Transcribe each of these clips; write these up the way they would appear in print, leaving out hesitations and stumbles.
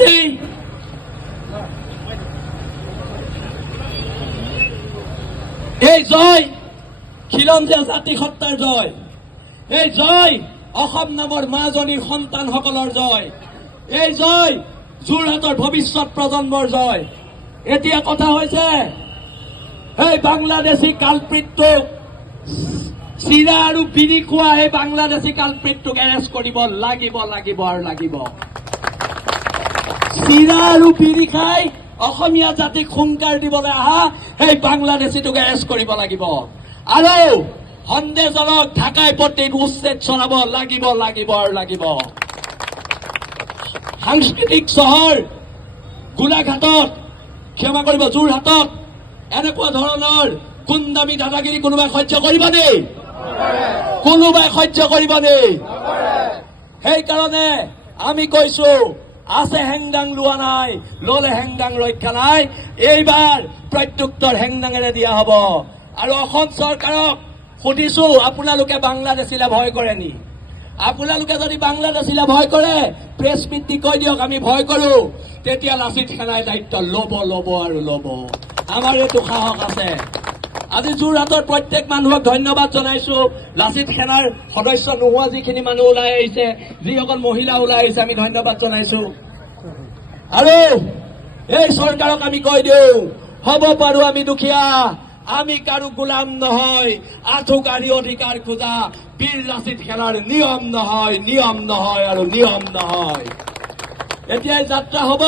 আজি এই জয় খিলঞ্জীয়া জাতি সত্তাৰ জয়, এই জয় অসম নামৰ মাজনীৰ সন্তানসকলৰ জয়, এই জয় যোৰহাটৰ ভৱিষ্যত প্ৰজন্মৰ জয়। এতিয়া কথা হৈছে এই বাংলাদেশী কালপ্ৰিতটোক চিৰা আৰু বিৰি খোৱা এই বাংলাদেশী কালপ্ৰিতটোক এৰেষ্ট কৰিব লাগিব লাগিব আৰু লাগিব। চিৰা আৰু বিৰি খাই অসমীয়া জাতিক হুংকাৰ দিবলৈ অহা সেই বাংলাদেশীটোক এৰেষ্ট কৰিব লাগিব আৰু সন্দেহজনক ঢাকাই পট্টিত উচ্ছেদ চলাব লাগিব লাগিব আৰু লাগিব। সাংস্কৃতিক চহৰ গোলাঘাটত, ক্ষমা কৰিব যোৰহাটত এনেকুৱা ধৰণৰ গুণ্ডামী দাদাগিৰি কোনোবাই সহ্য কৰিব নেই? কোনোবাই সহ্য কৰিব নেই? সেইকাৰণে আমি কৈছো আছে হেংদাং লোৱা নাই, ললে হেংদাং ৰক্ষা নাই। এইবাৰ প্ৰত্যুত্তৰ হেংদাঙেৰে দিয়া হব। আৰু অসম চৰকাৰক সুধিছো, আপোনালোকে বাংলাদেশীলে ভয় কৰে নি? আপোনালোকে যদি বাংলাদেশীলে ভয় কৰে প্ৰেছ মিট দি কৈ দিয়ক আমি ভয় কৰো, তেতিয়া লাচিত সেনাই দায়িত্ব লব লব আৰু লব। আমাৰ এইটো সাহস আছে। আজি যোৰহাটৰ প্ৰত্যেক মানুহক ধন্যবাদ জনাইছো। লাচিত সেনাৰ সদস্য নোহোৱা যিখিনি মানুহ ওলাই আহিছে, যিসকল মহিলা ওলাই আহিছে, আমি ধন্যবাদ জনাইছো। আৰু এই চৰকাৰক আমি কৈ দিওঁ, হ'ব পাৰো আমি দুখীয়া, আমি কাৰো গোলাম নহয়। আঁঠুকাঢ়ি অধিকাৰ খোজা বীৰ লাচিত সেনাৰ নিয়ম নহয়, নিয়ম নহয় আৰু নিয়ম নহয়। এতিয়া এই যাত্ৰা হ'ব,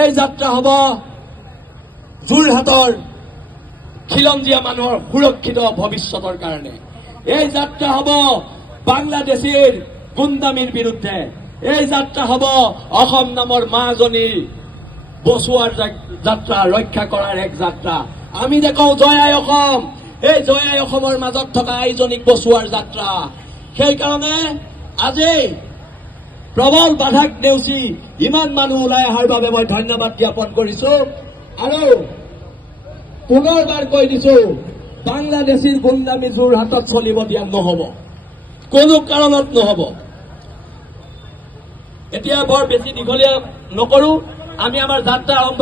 এই যাত্ৰা হ'ব যোৰহাটৰ খিলঞ্জীয়া মানুহৰ সুৰক্ষিত ভৱিষ্যতৰ কাৰণে। এই যাত্ৰা হ'ব বাংলাদেশীৰ গুণ্ডামীৰ বিৰুদ্ধে। এই যাত্ৰা হ'ব অসম নামৰ মাজনী বচোৱাৰ যাত্ৰা, ৰক্ষা কৰাৰ এক যাত্ৰা। আমি দেখোঁ জয় আই অসম, এই জয় আই অসমৰ মাজত থকা আইজনীক বচোৱাৰ যাত্ৰা। সেইকাৰণে আজি প্ৰবল বাধাক নেওচি ইমান মানুহ ওলাই অহাৰ বাবে মই ধন্যবাদ জ্ঞাপন কৰিছো। আৰু পুনৰবাৰ কৈ দিছো, বাংলাদেশীৰ গুণ্ডামী যোৰহাটত চলিব দিয়া নহব, কোনো কাৰণত নহব। এতিয়া বৰ বেছি দীঘলীয়া নকৰো, আমি আমাৰ যাত্ৰা আৰম্ভ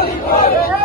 Police!